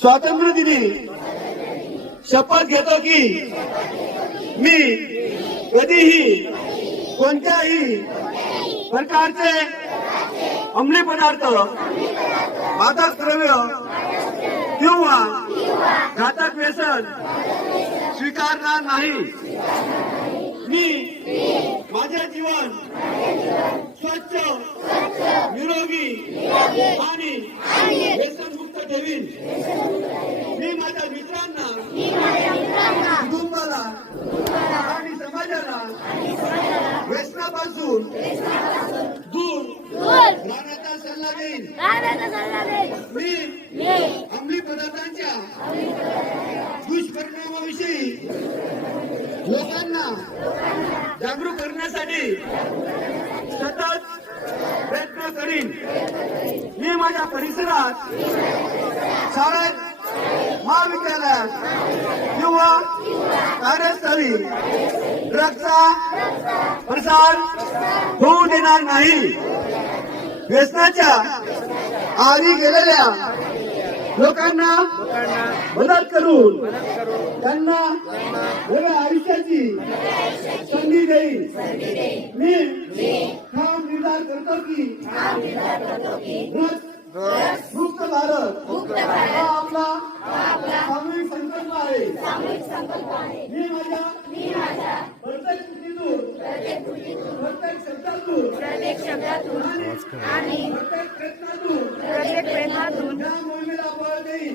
स्वातंत्र्य दिनी शपथ घेतो की मी कधीही कोणत्याही प्रकारचे अंमली पदार्थ, मादक द्रव्य किंवा घातक व्यसन स्वीकारणार नाही। मी माझे जीवन स्वच्छ, निरोगी आणि व्यसनमुक्त ठेवीन। मी माझ्या मित्रांना, कुटुंबाला आणि समाजाला व्यसनापासून दूर राहण्याचा सल्ला देईन। मी अंमली पदार्थांच्या दुष्परिणामाविषयी लोकांना जागरूक करण्यासाठी सतत प्रयत्न करीन। मी माझ्या परिसरात, शाळेत, महाविद्यालयात किंवा कार्यस्थळी ड्रग्जचा प्रसार होऊ देणार नाही। व्यसनाच्या आहारी गेलेल्या लोकांना मदत करून त्यांना नव्या आयुष्याची संधी देईल। मी ठाम निर्धार करतो की ड्रग्ज मुक्त भारत हा आपला सामूहिक संकल्प आहे। मी माझ्या प्रत्येक कृतीतून, प्रत्येक शब्दातून आणि प्रत्येक प्रयत्नातून या मोहिमेला बळ देईन।